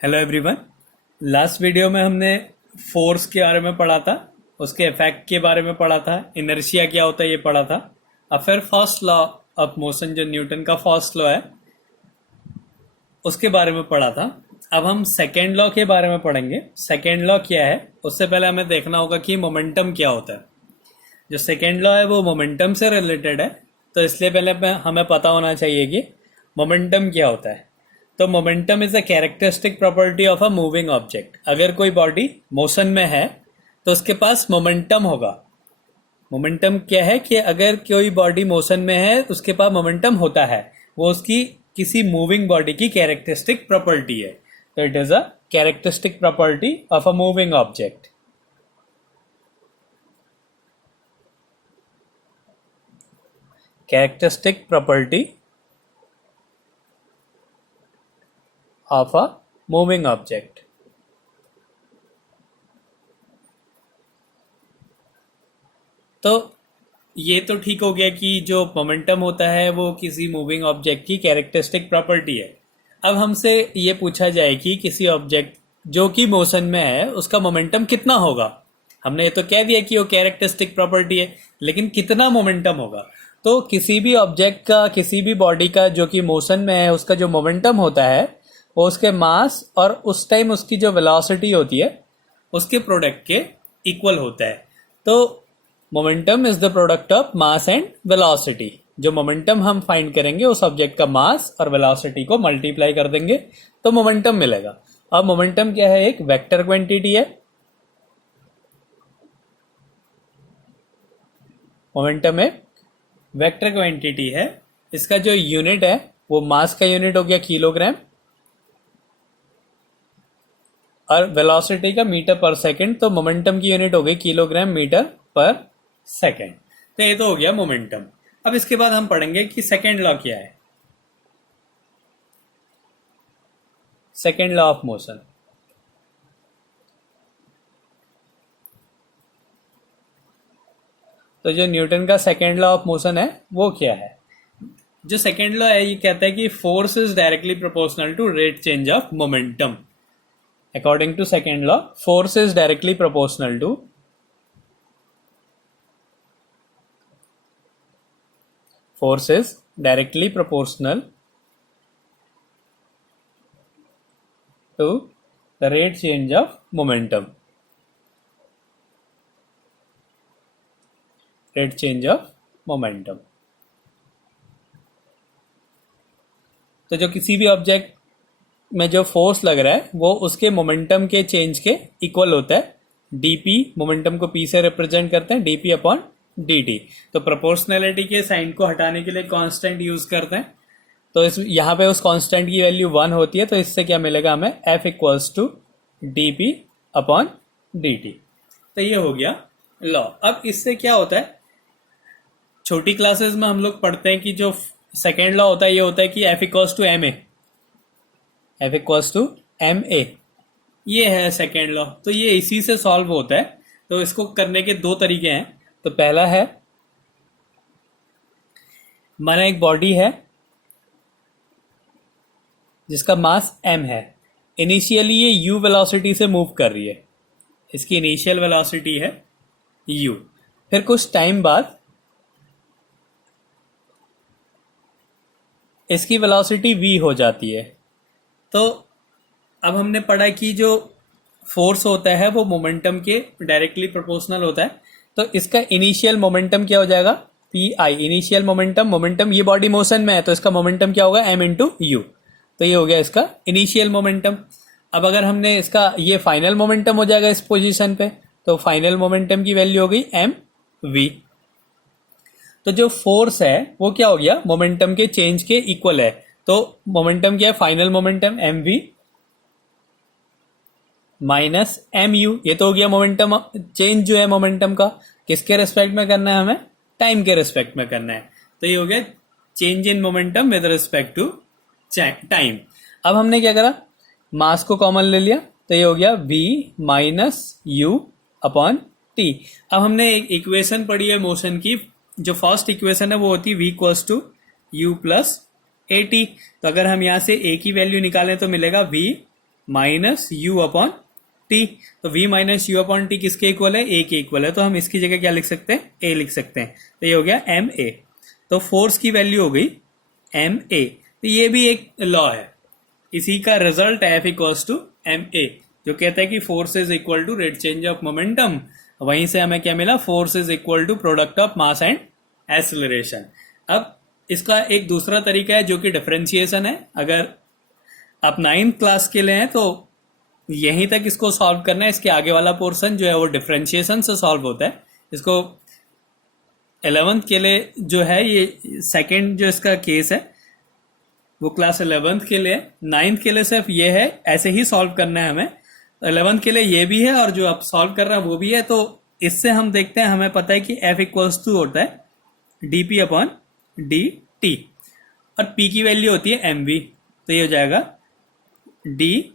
Hello everyone. Last video में हमने force के बारे में पढ़ा था, उसके इफेक्ट के बारे में पढ़ा था, इनर्शिया क्या होता है ये पढ़ा था। अब फिर फर्स्ट लॉ ऑफ मोशन जो न्यूटन का फर्स्ट लॉ है उसके बारे में पढ़ा था। अब हम सेकेंड लॉ के बारे में पढ़ेंगे। सेकेंड लॉ क्या है उससे पहले हमें देखना होगा कि मोमेंटम क्या होता है। जो सेकेंड लॉ है वो मोमेंटम से रिलेटेड है, तो इसलिए पहले हमें पता होना चाहिए कि मोमेंटम क्या होता है। तो momentum is a characteristic property of a moving object. अगर कोई बॉडी मोशन में है तो उसके पास मोमेंटम होगा। मोमेंटम क्या है कि अगर कोई बॉडी मोशन में है उसके पास मोमेंटम होता है, वो उसकी किसी मूविंग बॉडी की कैरेक्टरिस्टिक प्रॉपर्टी है। तो it is a characteristic property of a moving object. Characteristic property of a moving object। तो ये तो ठीक हो गया कि जो मोमेंटम होता है वो किसी मूविंग ऑब्जेक्ट की कैरेक्टरिस्टिक प्रॉपर्टी है। अब हमसे ये पूछा जाए कि किसी ऑब्जेक्ट जो कि मोशन में है उसका मोमेंटम कितना होगा। हमने ये तो कह दिया कि वो कैरेक्टरिस्टिक प्रॉपर्टी है, लेकिन कितना मोमेंटम होगा। तो किसी भी ऑब्जेक्ट का, किसी भी बॉडी का जो कि मोशन में है, उसका जो मोमेंटम होता है वो उसके मास और उस टाइम उसकी जो वेलोसिटी होती है उसके प्रोडक्ट के इक्वल होता है। तो momentum is the product of mass and velocity. जो मोमेंटम हम फाइंड करेंगे उस ऑब्जेक्ट का मास और वेलोसिटी को मल्टीप्लाई कर देंगे तो मोमेंटम मिलेगा। अब मोमेंटम क्या है? एक वेक्टर क्वांटिटी है। मोमेंटम एक वेक्टर क्वांटिटी है। इसका जो यूनिट है वो मास का यूनिट हो गया किलोग्राम, और वेलोसिटी का मीटर पर सेकंड। तो मोमेंटम की यूनिट हो गई किलोग्राम मीटर पर सेकंड। तो ये तो हो गया मोमेंटम। अब इसके बाद हम पढ़ेंगे कि सेकंड लॉ क्या है। Second law of motion. तो जो न्यूटन का सेकंड लॉ ऑफ मोशन है वो क्या है? जो सेकंड लॉ है ये कहता है कि force is directly proportional to rate change of momentum. According to second law, force is directly proportional to the rate change of momentum. Rate change of momentum. तो जो किसी भी ऑब्जेक्ट में जो फोर्स लग रहा है वो उसके मोमेंटम के चेंज के इक्वल होता है। डीपी मोमेंटम को पी से रिप्रेजेंट करते हैं, डीपी अपॉन डी। तो प्रोपोर्शनैलिटी के साइन को हटाने के लिए कांस्टेंट यूज करते हैं। तो इस यहाँ पे उस कांस्टेंट की वैल्यू 1 होती है, तो इससे क्या मिलेगा हमें? F equals to DP upon D T. तो ये हो गया लॉ। अब इससे क्या होता है, छोटी क्लासेस में हम लोग पढ़ते हैं कि जो सेकेंड लॉ होता है ये होता है कि F equals to M A. F equals to M A, ये है सेकेंड लॉ। तो ये इसी से सॉल्व होता है। तो इसको करने के दो तरीके हैं। तो पहला है, माना एक बॉडी है जिसका मास m है। इनिशियली ये u वेलोसिटी से मूव कर रही है, इसकी इनिशियल वेलोसिटी है u। फिर कुछ टाइम बाद इसकी वेलोसिटी v हो जाती है। तो अब हमने पढ़ा कि जो फोर्स होता है वो मोमेंटम के डायरेक्टली प्रोपोर्शनल होता है। तो इसका इनिशियल मोमेंटम क्या हो जाएगा? P I, initial momentum. Momentum, ये बॉडी मोशन में है तो इसका मोमेंटम क्या होगा? M into U. तो ये हो गया इसका इनिशियल मोमेंटम। अब अगर हमने इसका, ये फाइनल मोमेंटम हो जाएगा इस पोजीशन पे, तो फाइनल मोमेंटम की वैल्यू हो गई एम वी। तो जो फोर्स है वो क्या हो गया? मोमेंटम के चेंज के इक्वल है। तो मोमेंटम क्या है? Final momentum M V minus M U. ये तो हो गया मोमेंटम चेंज जो है मोमेंटम का, किसके रिस्पेक्ट में करना है हमें? टाइम के रिस्पेक्ट में करना है। तो ये हो गया change in momentum with respect to time. अब हमने क्या करा? मास को कॉमन ले लिया, तो ये हो गया v minus you upon T. अब हमने एक इक्वेशन पढ़ी है मोशन की, जो फर्स्ट इक्वेशन है वो होती है v equals to U plus A T. तो अगर हम यहां से a की वैल्यू निकालें तो मिलेगा v minus you upon T. तो v minus you upon T किसके इक्वल है? ए के इक्वल है। तो हम इसकी जगह क्या लिख सकते हैं? ए लिख सकते हैं। तो ये हो गया एम ए। तो फोर्स की वैल्यू हो गई एम ए। तो ये भी एक लॉ है, इसी का रिजल्ट है F equals to M A, जो कहता है कि force is equal to rate change of momentum. वहीं से हमें क्या मिला? Force is equal to product of mass and acceleration. अब इसका एक दूसरा तरीका है जो कि डिफरेंशिएशन है। अगर आप 9th क्लास के लिए हैं तो यहीं तक इसको सॉल्व करना है। इसके आगे वाला पोर्शन जो है वो डिफरेंशिएशन से सॉल्व होता है। इसको 11th के लिए जो है, ये सेकंड जो इसका केस है वो क्लास 11th के लिए। 9th के लिए सिर्फ ये है, ऐसे ही सॉल्व करना है हमें। 11th के लिए ये भी है और जो आप सॉल्व कर रहे हैं वो भी है। तो इससे हम देखते हैं, हमें पता है कि एफ इक्वल्स टू होता है D P upon D T, और पी की वैल्यू होती है एम वी। तो ये हो जाएगा डी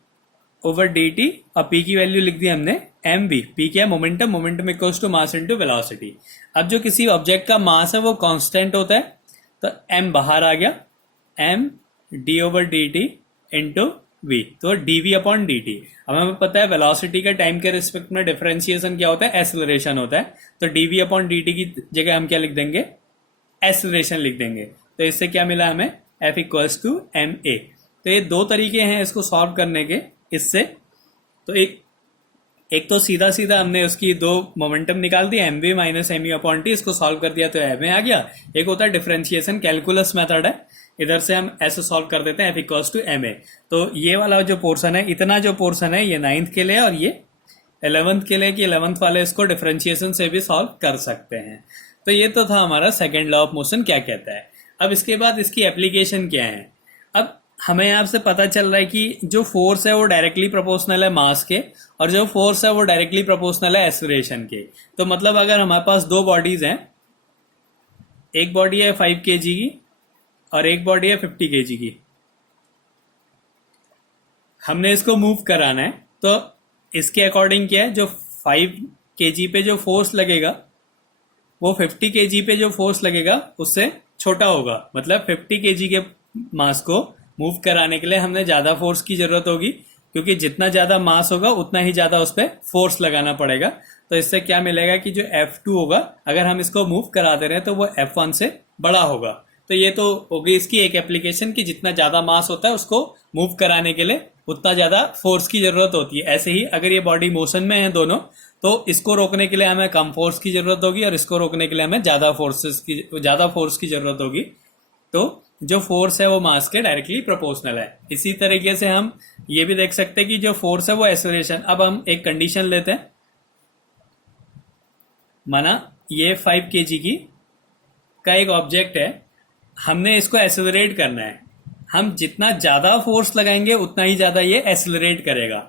ओवर डी टी, और पी की वैल्यू लिख दी हमने एम वी। पी क्या है? Momentum. Momentum equals to mass into velocity. अब जो किसी ऑब्जेक्ट का मास है वो कांस्टेंट होता है, तो एम बाहर आ गया, M D over D T into V, तो D V upon D T. अब हमें पता है वेलोसिटी का टाइम के रिस्पेक्ट में डिफरेंशिएशन क्या होता है? एक्सेलरेशन होता है। तो D V upon D T की जगह हम क्या लिख देंगे? एक्सेलरेशन लिख देंगे। तो इससे क्या मिला हमें? F equals to M A. तो ये दो तरीके हैं इसको सॉल्व करने के। इससे तो एक तो सीधा सीधा हमने उसकी दो मोमेंटम निकाल दिया, M V minus M U upon T, इसको सॉल्व कर दिया तो एम ए आ गया। एक होता है डिफरेंशिएशन, कैलकुलस मेथड है, इधर से हम ऐसे सॉल्व कर देते हैं F equals to M A. तो ये वाला जो पोर्शन है, इतना जो पोर्शन है ये 9th के लिए, और ये 11th के लिए कि 11th वाले इसको डिफरेंशिएशन से भी सॉल्व कर सकते हैं। तो ये तो था हमारा सेकेंड लॉ ऑफ मोशन क्या कहता है। अब इसके बाद इसकी एप्लीकेशन क्या है। अब हमें यहाँ से पता चल रहा है कि जो फोर्स है वो डायरेक्टली प्रोपोर्शनल है मास के, और जो फोर्स है वो डायरेक्टली प्रोपोर्शनल है एक्सेलरेशन के। तो मतलब अगर हमारे पास दो बॉडीज हैं, एक बॉडी है 5 kg की और एक बॉडी है 50 kg की, हमने इसको मूव कराना है, तो इसके अकॉर्डिंग क्या है? जो 5 kg पे जो फोर्स लगेगा वो 50 kg पे जो फोर्स लगेगा उससे छोटा होगा। मतलब 50 kg के मास को मूव कराने के लिए हमें ज्यादा फोर्स की जरूरत होगी, क्योंकि जितना ज्यादा मास होगा उतना ही ज्यादा उस पर फोर्स लगाना पड़ेगा। तो इससे क्या मिलेगा कि जो F2 होगा, अगर हम इसको मूव करा दे रहे हैं तो वो F1 से बड़ा होगा। तो ये तो होगी इसकी एक एप्लीकेशन कि जितना ज्यादा मास होता है उसको मूव कराने के लिए उतना ज्यादा फोर्स की जरूरत होती है। ऐसे ही अगर ये बॉडी मोशन में है दोनों, तो इसको रोकने के लिए हमें कम फोर्स की जरूरत होगी और इसको रोकने के लिए हमें ज्यादा फोर्स की जरूरत होगी। तो जो फोर्स है वो मास के डायरेक्टली प्रोपोर्शनल है। इसी तरीके से हम ये भी देख सकते हैं कि जो फोर्स है वो एक्सेलरेशन। अब हम एक कंडीशन लेते हैं, माना ये 5 kg की का एक ऑब्जेक्ट है, हमने इसको एक्सेलरेट करना है। हम जितना ज्यादा फोर्स लगाएंगे उतना ही ज्यादा ये एक्सेलरेट करेगा।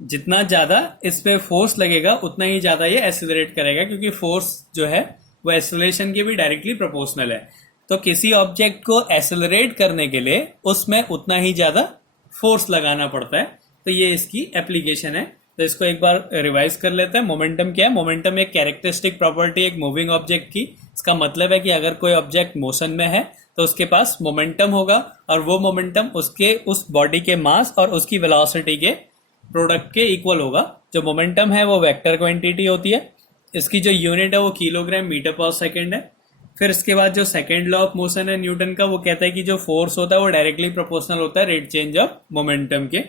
जितना ज्यादा इस पे फोर्स लगेगा उतना ही ज्यादा ये एक्सेलरेट करेगा, क्योंकि फोर्स जो है वो एक्सेलरेशन के भी डायरेक्टली प्रोपोर्शनल है। तो किसी ऑब्जेक्ट को एक्सेलरेट करने के लिए उसमें उतना ही ज्यादा फोर्स लगाना पड़ता है। तो ये इसकी एप्लीकेशन है। तो इसको एक बार रिवाइज कर लेते हैं। मोमेंटम क्या है? मोमेंटम एक कैरेक्टरिस्टिक प्रॉपर्टी एक मूविंग ऑब्जेक्ट की। इसका मतलब है कि अगर कोई ऑब्जेक्ट मोशन में है तो उसके पास मोमेंटम होगा, और वो मोमेंटम उसके उस बॉडी के मास और उसकी वेलोसिटी के प्रोडक्ट के इक्वल होगा। जो मोमेंटम है वो वेक्टर क्वांटिटी होती है, इसकी जो यूनिट है वो किलोग्राम मीटर पर सेकेंड है। फिर इसके बाद जो सेकेंड लॉ ऑफ मोशन है न्यूटन का, वो कहता है कि जो फोर्स होता है वो डायरेक्टली प्रोपोर्शनल होता है रेट चेंज ऑफ मोमेंटम के।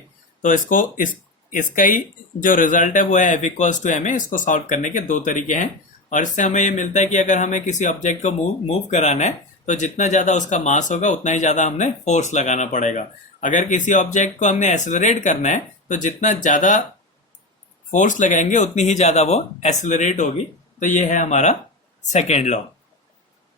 तो इसका ही जो रिजल्ट है वो है F equals to M A. इसको सॉल्व करने के दो तरीके हैं, और इससे हमें ये मिलता है कि अगर हमें किसी ऑब्जेक्ट को मूव कराना है तो जितना ज्यादा उसका मास होगा उतना ही ज्यादा हमने फोर्स लगाना पड़ेगा। अगर किसी ऑब्जेक्ट को हमने एक्सेलरेट करना है तो जितना ज्यादा फोर्स लगाएंगे उतनी ही ज्यादा वो एक्सेलरेट होगी। तो ये है हमारा सेकेंड लॉ।